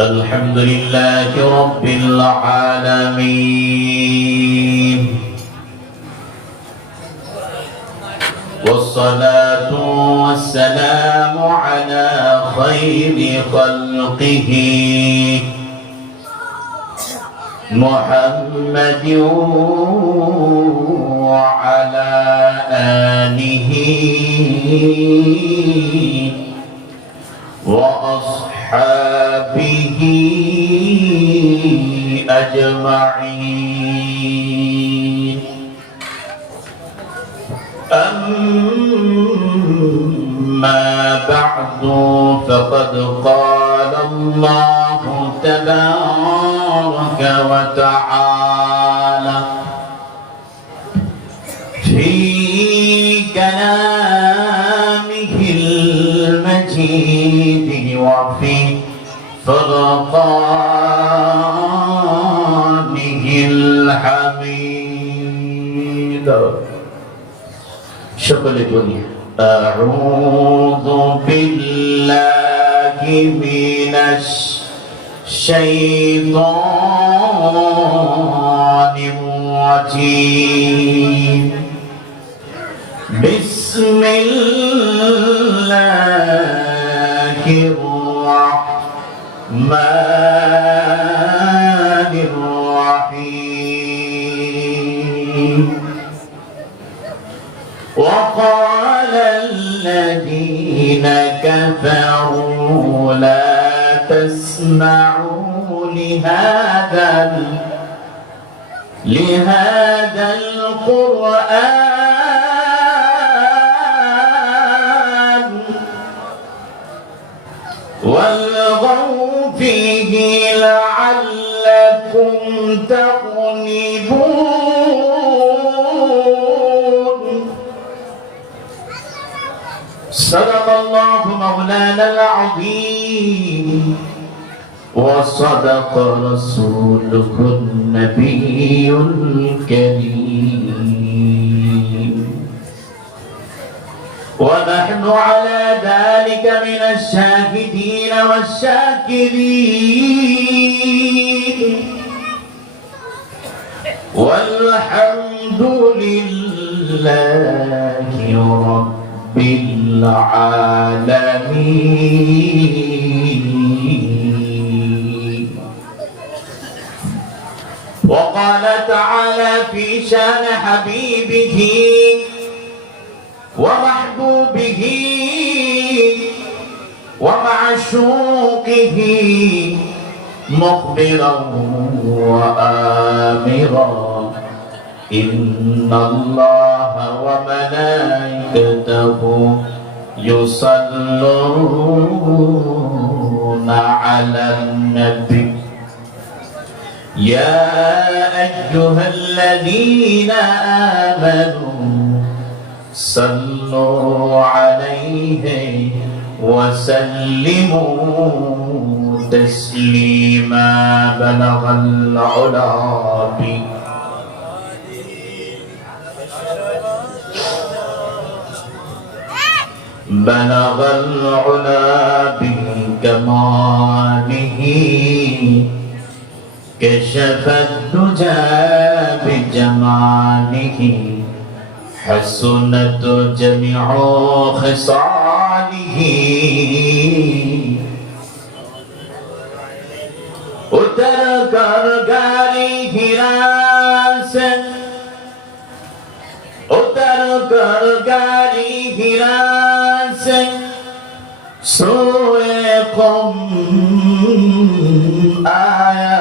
الحمد لله رب العالمين والصلاة والسلام على خير خلقه محمد وعلى آله وأصحابه أجمعين. أما بعد فقد قال الله تبارك وتعالى في كلامه المجيد وفي فرقانه الحميد. شكرا لكم. أعوذ بالله من الشيطان الرجيم. بسم الله الرحمن الرحيم. وقال الذين كفروا لا تسمعوا لهذا القرآن والغوا فيه لعلكم تغلبون. صدق الله مولانا العظيم وصدق رسوله النبي الكريم. ونحن على ذلك من الشاهدين والشاكرين والحمد لله رب العالمين. وقال تعالى في شان حبيبه ومحبوبه ومعشوقه مخبرا وآمرا إن الله وملائكته يصلون على النبي يا أيها الذين آمنوا صلوا عليه وسلموا تسليما. بلغ العلا بكماله كشف الدجى بجماله حسنت جميع خصاله. उतर कर गारी हिरासत उतर कर गारी हिरासत सोए कम आया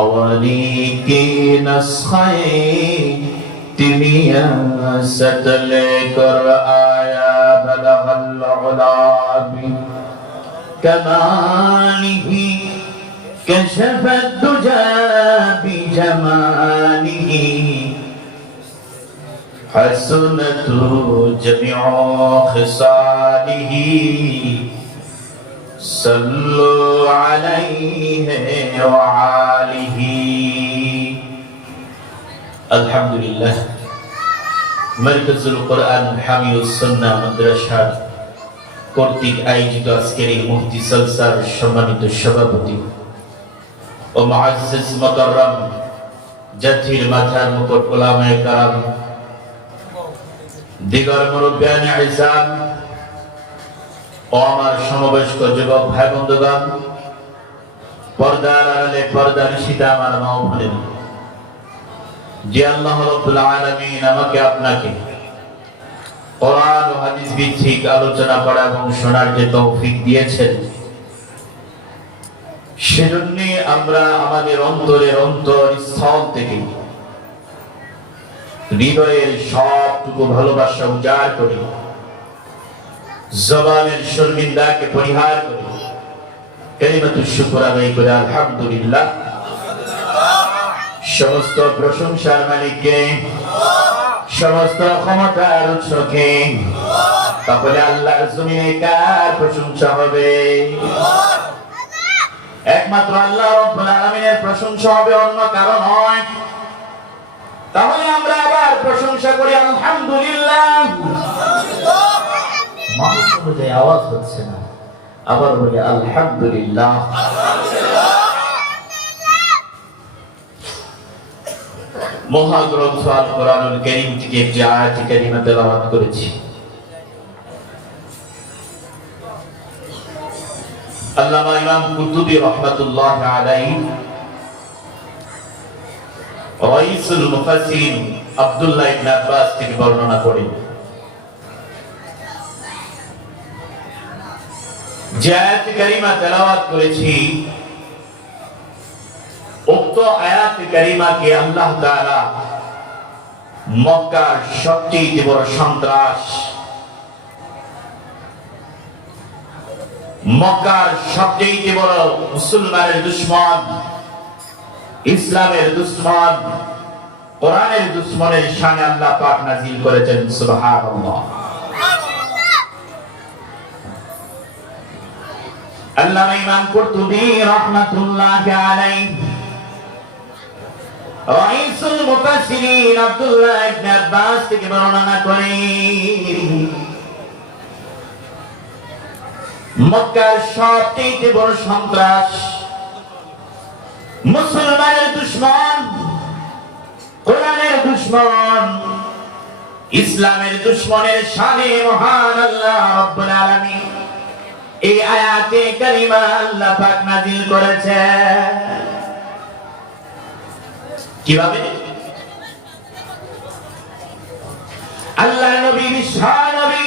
अवनी की नस्खे तिमिया सत लेकर आया. बलगल उलाबी كماله كشف الدجى بجماله حسنت جميع خصاله. صلوا عليه وآله. الحمد لله. مركز القرآن حامي السنة مدرسة কর্তৃক আয়োজিত আজকের এই মুফতি সালসার সম্মানিত সভাপতি ও মুআজ্জিজ মুকাররম জাতির মাথার মুকুট উলামায়ে কেরাম, দিগর মুরব্বিয়ানে ইসলাম ও আমার সমবয়স্ক যুবক ভাই বন্ধুগণ, পর্দার আড়ালে পর্দার নিশিতে আমার মা ও বোনেরা, যে আল্লাহ রাব্বুল আলামিন আমাকে আপনাকে কোরআন ও হাদিস ভিত্তিক আলোচনা করা এবং শোনার যে তৌফিক দিয়েছেন, সেজন্য আমরা আমাদের অন্তরের অন্তরস্থল থেকে হৃদয়ের সবটুকু ভালোবাসা উজাড় করি, জবানের শর্মিন্দাকে পরিহার করি, কালিমাতুশ শুকর আদায় করে আলহামদুলিল্লাহ। সমস্ত প্রশংসার মালিককে, সমস্ত ক্ষমতার উৎসকে, তাহলে আল্লাহর জমিনে কার প্রশংসা হবে? একমাত্র আল্লাহ রাব্বুল আলামিনের প্রশংসা হবে, অন্য কারো নয়। তাহলে আমরা আবার প্রশংসা করি আলহামদুলিল্লাহ। মানুষ অনুযায়ী আওয়াজ হচ্ছে না, আবার বলি আলহামদুলিল্লাহ। মহাগ্রন্থ আল কোরআনুল কারীম থেকে একটি আয়াত কারীমা তেলাওয়াত করেছি। আল্লামা ইমাম কুতুবী রাহমাতুল্লাহ আলাইহি রাইসুল মুফাসসিরিন আব্দুল্লাহ ইবনে আব্বাস থেকে বর্ণনা করেন, যে আয়াত কারীমা তেলাওয়াত করেছি, উক্ত আয়াত কারীমাকে আল্লাহ তাআলা মক্কার সবচেয়ে বড় সন্ত্রাস, মক্কার সবচেয়ে বড় মুসলমানের দুশমন, ইসলামের দুশমন, কোরআনের দুশমনের শানে আল্লাহ পাক নাযিল করেছেন। সুবহানাল্লাহ। আল্লামা ইমাম কুরতুবী রাহমাতুল্লাহি আলাইহি রাইসুল মুফাসসিরিন আব্দুল্লাহ ইবনে আব্বাস থেকে বর্ণনা করেন, মক্কার সবচেয়ে বড় সন্ত্রাস, মুসলমানের দুশমন, কোরআনের দুশমন, ইসলামের দুশমনের শানে মহান আল্লাহ রাব্বুল আলামিন এই আয়াতে কারিমা আল্লাহ পাক নাযিল করেছেন। কিভাবে? আল্লাহ নবী বিশ্বনবী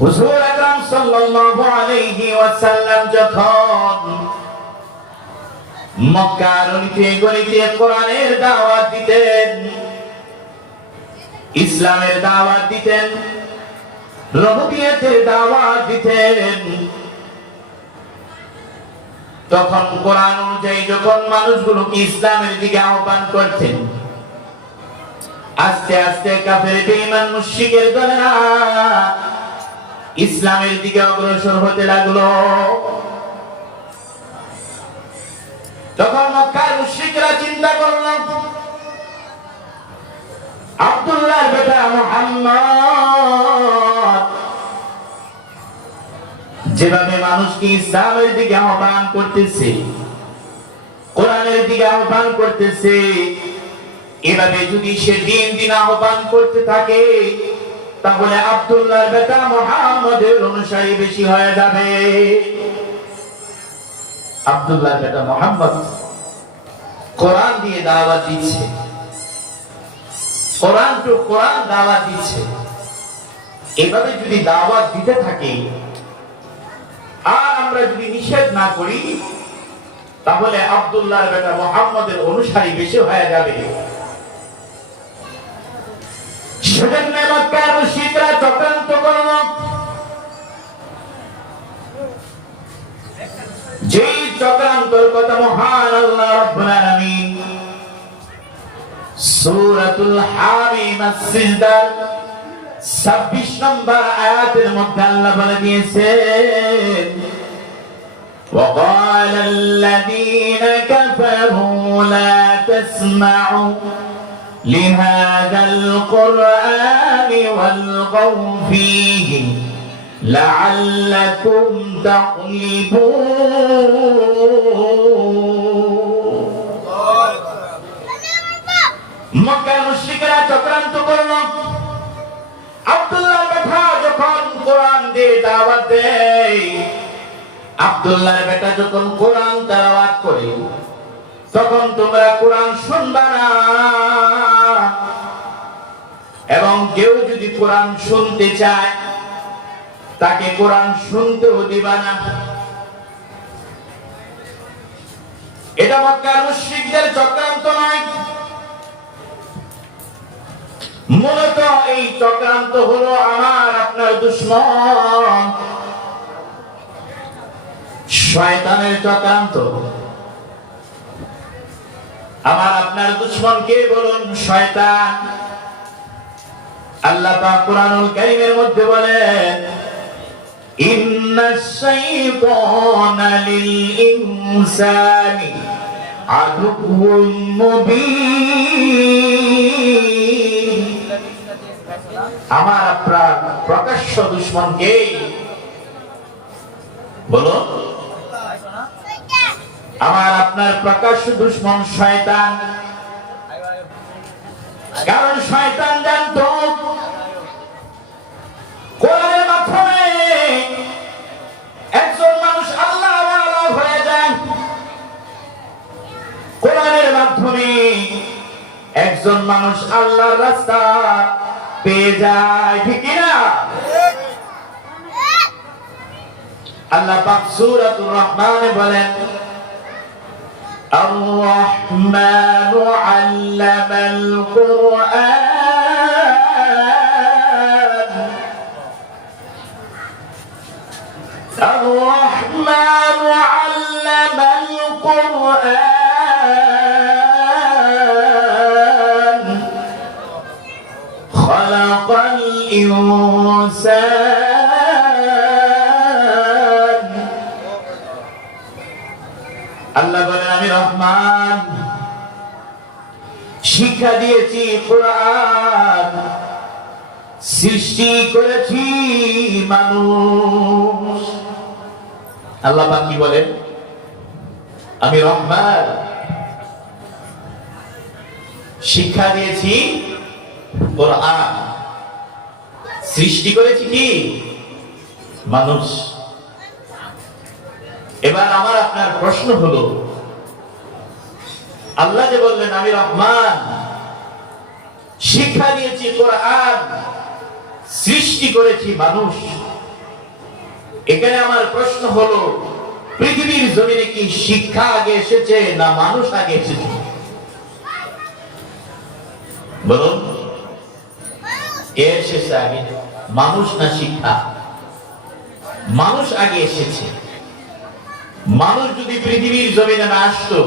হুজুর আকরাম সাল্লাল্লাহু আলাইহি ওয়াসাল্লাম যখন মক্কার অলিতে গলিতে কোরআনের দাওয়াত দিতেন, ইসলামের দাওয়াত দিতেন, রহমতের দাওয়াত দিতেন, তখন কোরআন অনুযায়ী যখন মানুষগুলোকে ইসলামের দিকে আহ্বান করতেন, আস্তে আস্তে কাফের বেঈমান মুশরিকের দলেরা ইসলামের দিকে অগ্রসর হতে লাগলো। তখন মক্কার মুশরিকরা চিন্তা করল, আব্দুল্লাহর বেটা মুহাম্মদ যেভাবে মানুষকে ইসলামের দিকে আহ্বান করতেছে, কোরআনের দিকে আহ্বান করতেছে, এভাবে যদি সে দিন দিন আহ্বান করতে থাকে, তাহলে আব্দুল্লাহর বেটা মুহাম্মদের অনুসারী বেশি হয়ে যাবে। আব্দুল্লাহর বেটা মুহাম্মদ কোরআন দিয়ে দাওয়াত দিচ্ছে, কোরআন তো কোরআন দাওয়াত দিচ্ছে, এভাবে যদি দাওয়াত দিতে থাকে আর আমরা যদি নিষেধ না করি, তাহলে আব্দুল্লাহর বেটা মুহাম্মদের অনুসারী বেশি হয়ে যাবে। সেজন্য মক্কার মুশরিকরা চক্রান্ত করল, যেই চক্রান্তর কথা মহান আল্লাহ রাব্বুল আলামিন সূরাতুল হামিম আস-সিজদার 26 নম্বর আয়াতের মধ্যে আল্লাহ বলে দিয়েছেন, وقال الذين كفروا لا تسمعوا لهذا القرآن والغوا فيه لعلكم تغلبون মক্কার মুশরিকরা চক্রান্ত করল আব্দুল্লাহর বেটা যখন কোরআন দিয়ে দাওয়াত দেয় আব্দুল্লাহর বেটা যখন কোরআন তেলাওয়াত করে তখন তোমরা কোরআন শুনবা না এবং কেউ যদি কোরআন শুনতে চায় তাকে কোরআন শুনতেও দিবা না এটা মক্কার মুশরিকদের চক্রান্ত নয় মূলত এই চক্রান্ত হলো আমার আপনার দুশমন শয়তানের চক্রান্ত আমার আপনার দুশমন কে বলুন শয়তান আল্লাহ পাক কুরআনুল কারীমের মধ্যে বলেন ইন্নাশ শাইতানা লিল ইনসানি আদুউম মুবিন আমার আপনার প্রকাশ্য দুশমন কে বলো আমার আপনার প্রকাশ্য দুশমন শয়তান কারণ শয়তান জানতো কোরআনের মাধ্যমে একজন মানুষ আল্লাহর ওয়ালা হয়ে যায় কোরআনের মাধ্যমে একজন মানুষ আল্লাহর রাস্তা পেয়ে যায় ঠিক না আল্লাহ পাক সূরাতুর রহমানে বলেন الرحمن علم القرآن الرحمن علم القرآن خلق الإنسان আল্লাহ বলেন আমি রহমান শিক্ষা দিয়েছি কোরআন সৃষ্টি করেছি মানুষ আল্লাহ পাক কি বলেন আমি রহমান শিক্ষা দিয়েছি কোরআন সৃষ্টি করেছি কি মানুষ এবার আমার আপনার প্রশ্ন হলো আল্লাহ যে বললেন আমি রহমান শিক্ষা দিয়েছি কোরআন সৃষ্টি করেছি মানুষ এখানে আমার প্রশ্ন হলো পৃথিবীর জমিনে কি শিক্ষা আগে এসেছে না মানুষ আগে এসেছে বলুন কে এসেছে আগে মানুষ না শিক্ষা মানুষ আগে এসেছে মানুষ যদি পৃথিবীর জমিনে না আসতো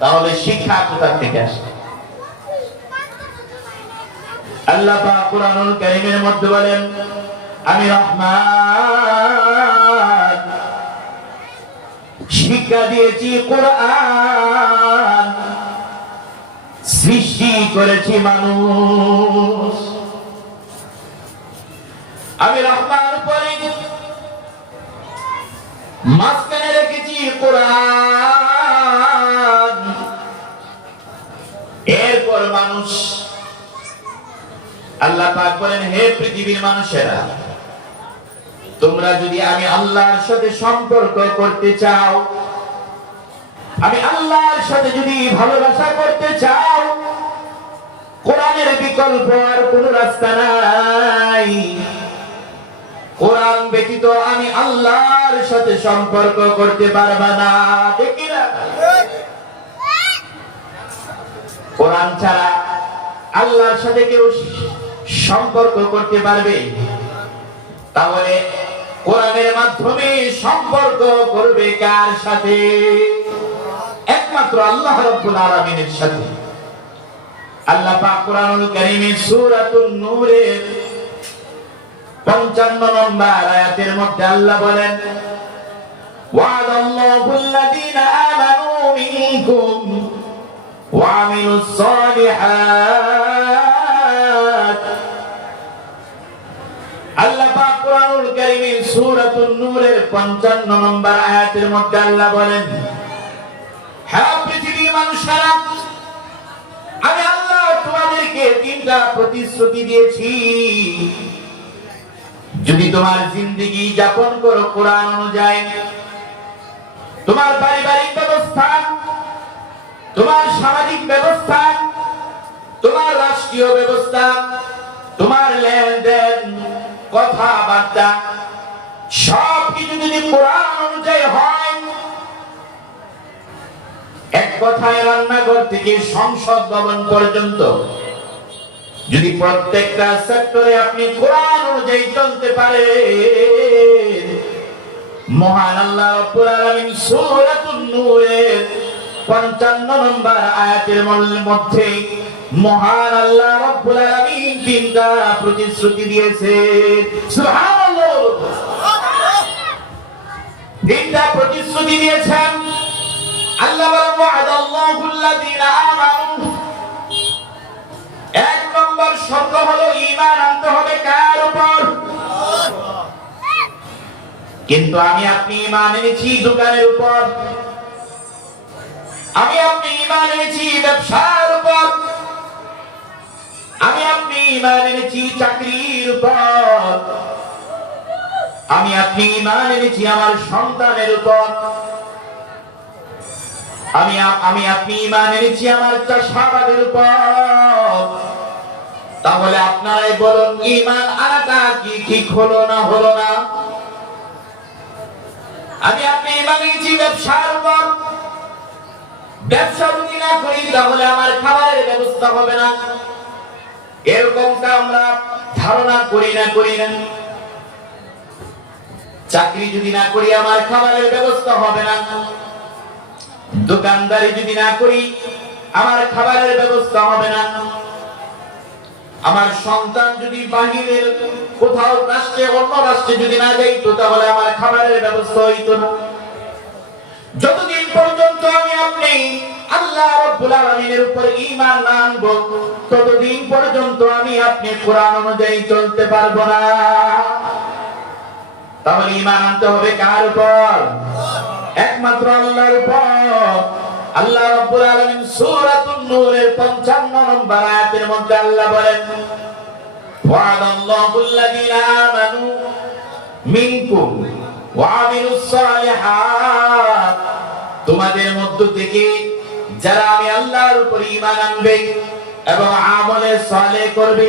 তাহলে শিক্ষা কোথা থেকে আসতো আল্লাহ পাক কুরআনুল কারীমের মধ্যে বলেন আমি রহমান শিক্ষা দিয়েছি কোরআন সৃষ্টি করেছি মানুষ আমি রহমান উপরে মাঝখানে রেখেছি কোরআন এরপর মানুষ আল্লাহ পাক বলেন হে পৃথিবীর মানুষেরা তোমরা যদি আমি আল্লাহর সাথে সম্পর্ক করতে চাও আমি আল্লাহর সাথে যদি ভালোবাসা করতে চাও কোরআনের বিকল্প আর কোন রাস্তা নাই কোরআন ব্যতীত আমি আল্লাহর সাথে সম্পর্ক করতে পারবা না দেখি না কোরআন ছাড়া আল্লাহর সাথে কেউ সম্পর্ক করতে পারবে তাহলে কোরআনের মাধ্যমে সম্পর্ক করবে কার সাথে একমাত্র আল্লাহ রাব্বুল আলামিনের সাথে আল্লাহ পাক কুরআনুল কারীমের সূরাতুন নূরের 55 নম্বর আয়াতের মধ্যে আল্লাহ বলেন ওয়াদাল্লাহুল্লাযীনা আমানু মিনকুম ওয়া আমিলুস الصالحات আল্লাহ পাক কোরআনুল কারীমের সূরাতুন নূরের 55 নম্বর আয়াতের মধ্যে আল্লাহ বলেন, হ্যাঁ পৃথিবীর মানুষেরা, আমি আল্লাহ তোমাদেরকে তিনটা প্রতিশ্রুতি দিয়েছি। যদি তোমার জিন্দেগি যাপন করো কোরআন অনুযায়ী, তোমার পারিবারিক ব্যবস্থা, তোমার সামাজিক ব্যবস্থা, তোমার রাষ্ট্রীয় ব্যবস্থা, তোমার লেনদেন, কথাবার্তা সবকিছু যদি কোরআন অনুযায়ী হয়, এক কথায় রান্নাঘর থেকে সংসদ ভবন পর্যন্ত যদি প্রত্যেকটা সেক্টরে আপনি কোরআন অনুযায়ী চলতে পারেন, মহান আল্লাহ রাব্বুল আলামিন সূরাতুন নূরের 55 নম্বর আয়াতের মধ্যে মহান আল্লাহ রাব্বুল আলামিন তিনটা প্রতিশ্রুতি দিয়েছে। সুবহানাল্লাহ, তিনটা প্রতিশ্রুতি দিয়েছেন আল্লাহ বলেন, ওয়া'দাল্লাহুল্লাযীনা আমানু। এক নম্বর শর্ত হলো ঈমান আনতে হবে কার উপর? কিন্তু আমি আপনি ঈমান এনেছি দোকানের উপর, আমি আপনি ঈমান এনেছি ব্যবসার উপর, আমি আপনি ঈমান এনেছি চাকরির উপর, আমি আপনি ঈমান এনেছি আমার সন্তানের উপর, আমি আপনি ঈমান এনেছি আমার চাষাবাদের উপর। তাহলে আপনারাই বলুন, ঈমান আনাটা কি ঠিক হলো না হলো না? আমি আপনি ঈমান এনেছি ব্যবসার উপর, ব্যবসা যদি না করি তাহলে আমার খাবারের ব্যবস্থা হবে না, এরকমটা আমরা ধারণা করি না। চাকরি যদি না করি আমার খাবারের ব্যবস্থা হবে না, দোকানদারি যদি না করি আমার খাবারের ব্যবস্থা হবে না, আমার সন্তান যদি বাহিরের কোথাও রাষ্ট্রে অন্য রাষ্ট্রে যদি না যাইতো তাহলে আমার খাবারের ব্যবস্থা হইতো না। যতদিন পর্যন্ত আমি আপনি আল্লাহ রাব্বুল আলামিনের উপর ঈমান না আনবো, ততদিন পর্যন্ত আমি আপনি কোরআন অনুযায়ী চলতে পারবো না। তাহলে ঈমান আনতে হবে কার উপর? একমাত্র আল্লাহর উপর। আল্লাহ রাব্বুল আলামিন সূরাতুন নূরের 55 নম্বর আয়াতের মধ্যে আল্লাহ বলেন, ওয়া'দাল্লাহুল্লাযীনা আমানু মিনকুম ওয়া আমিলুস সালিহাত। তোমাদের মধ্য থেকে যারা আমি আল্লাহর উপর ঈমান আনবে এবং আমলে সালেহ করবে,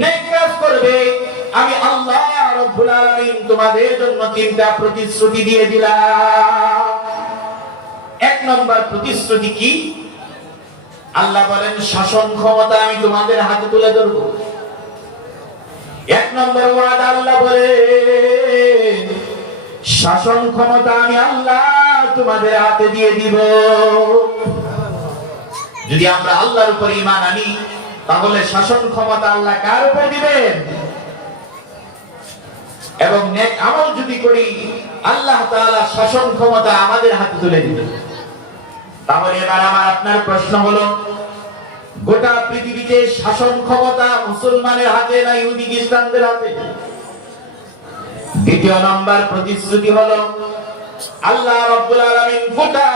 নেক কাজ করবে, আমি আল্লাহ রাব্বুল আলামিন তোমাদের জন্য তিনটা প্রতিশ্রুতি দিয়ে দিলাম। এক নম্বর প্রতিশ্রুতি কি? আল্লাহ বলেন, শাসন ক্ষমতা আমি তোমাদের হাতে তুলে ধরব। এক নম্বর ওয়াদা আল্লাহ বলেন, শাসন ক্ষমতা আমি আল্লাহ তোমাদের হাতে দিয়ে দিব। যদি আমরা আল্লাহর উপর ঈমান আনি তাহলে শাসন ক্ষমতা আল্লাহ কার উপর দিবেন? এবং নেক আমল যদি করি আল্লাহ তাআলা শাসন ক্ষমতা আমাদের হাতে তুলে দিবেন। তাহলে এবার আমার আপনার প্রশ্ন হলো, গোটা পৃথিবীতে শাসন ক্ষমতা মুসলমানের হাতে না ইহুদি খ্রিস্টানদের হাতে? দ্বিতীয় নম্বর প্রতিশ্রুতি হলো, আল্লাহ রাব্বুল আলামিন গোটা